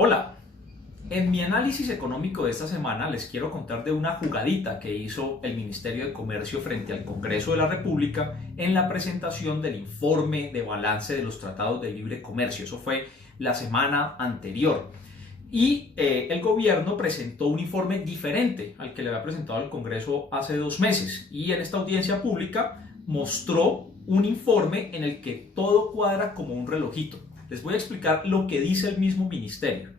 Hola, en mi análisis económico de esta semana les quiero contar de una jugadita que hizo el Ministerio de Comercio frente al Congreso de la República en la presentación del informe de balance de los tratados de libre comercio. Eso fue la semana anterior. Y el gobierno presentó un informe diferente al que le había presentado al Congreso hace 2 meses. Y en esta audiencia pública mostró un informe en el que todo cuadra como un relojito. Les voy a explicar lo que dice el mismo ministerio.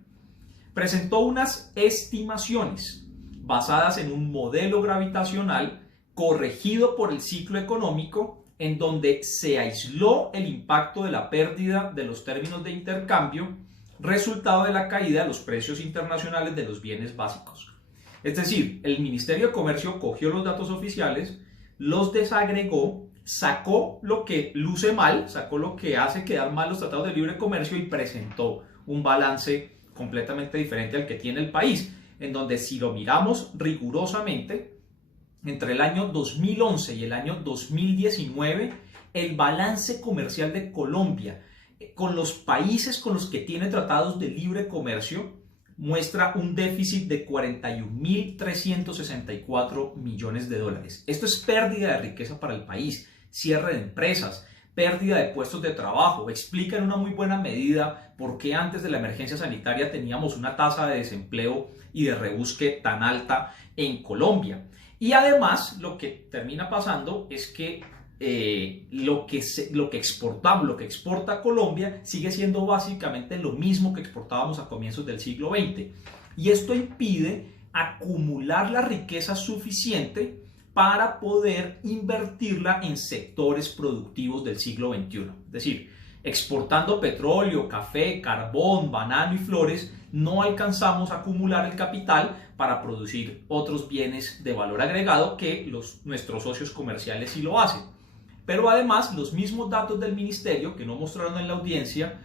Presentó unas estimaciones basadas en un modelo gravitacional corregido por el ciclo económico, en donde se aisló el impacto de la pérdida de los términos de intercambio, resultado de la caída de los precios internacionales de los bienes básicos. Es decir, el Ministerio de Comercio cogió los datos oficiales, los desagregó, sacó lo que luce mal, sacó lo que hace quedar mal los tratados de libre comercio y presentó un balance completamente diferente al que tiene el país, en donde si lo miramos rigurosamente, entre el año 2011 y el año 2019, el balance comercial de Colombia con los países con los que tiene tratados de libre comercio muestra un déficit de 41.364 millones de dólares. Esto es pérdida de riqueza para el país, cierre de empresas, pérdida de puestos de trabajo. Explica en una muy buena medida por qué antes de la emergencia sanitaria teníamos una tasa de desempleo y de rebusque tan alta en Colombia. Y además lo que termina pasando es que lo que exportamos, lo que exporta Colombia sigue siendo básicamente lo mismo que exportábamos a comienzos del siglo XX. Y esto impide acumular la riqueza suficiente para poder invertirla en sectores productivos del siglo XXI. Es decir, exportando petróleo, café, carbón, banano y flores, no alcanzamos a acumular el capital para producir otros bienes de valor agregado que nuestros socios comerciales sí lo hacen. Pero además, los mismos datos del ministerio que no mostraron en la audiencia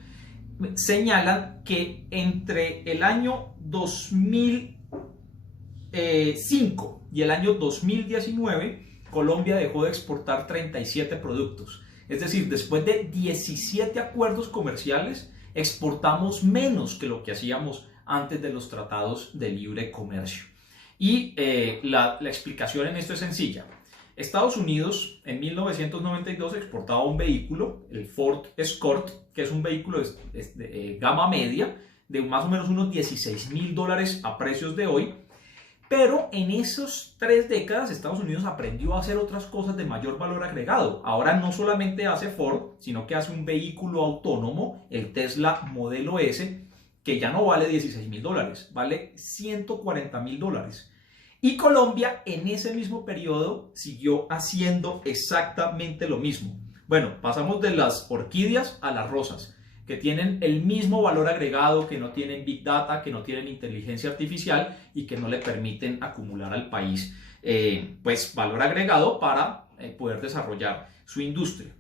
señalan que entre el año 2005 y el año 2019, Colombia dejó de exportar 37 productos. Es decir, después de 17 acuerdos comerciales, exportamos menos que lo que hacíamos antes de los tratados de libre comercio. Y la explicación en esto es sencilla. Estados Unidos en 1992 exportaba un vehículo, el Ford Escort, que es un vehículo de gama media, de más o menos unos $16.000 a precios de hoy. Pero en esas 3 décadas Estados Unidos aprendió a hacer otras cosas de mayor valor agregado. Ahora no solamente hace Ford, sino que hace un vehículo autónomo, el Tesla Modelo S, que ya no vale $16.000, vale $140.000. Y Colombia en ese mismo periodo siguió haciendo exactamente lo mismo. Bueno, pasamos de las orquídeas a las rosas, que tienen el mismo valor agregado, que no tienen Big Data, que no tienen inteligencia artificial y que no le permiten acumular al país pues valor agregado para poder desarrollar su industria.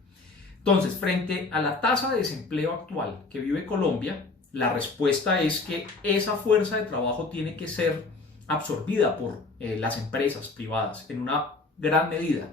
Entonces, frente a la tasa de desempleo actual que vive Colombia, la respuesta es que esa fuerza de trabajo tiene que ser absorbida por las empresas privadas en una gran medida.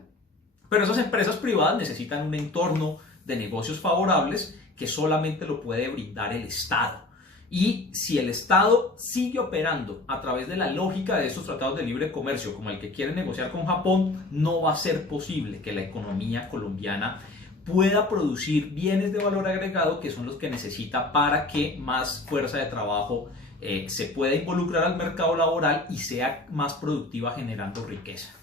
Pero esas empresas privadas necesitan un entorno de negocios favorables que solamente lo puede brindar el Estado. Y si el Estado sigue operando a través de la lógica de estos tratados de libre comercio, como el que quiere negociar con Japón, no va a ser posible que la economía colombiana pueda producir bienes de valor agregado que son los que necesita para que más fuerza de trabajo se pueda involucrar al mercado laboral y sea más productiva generando riqueza.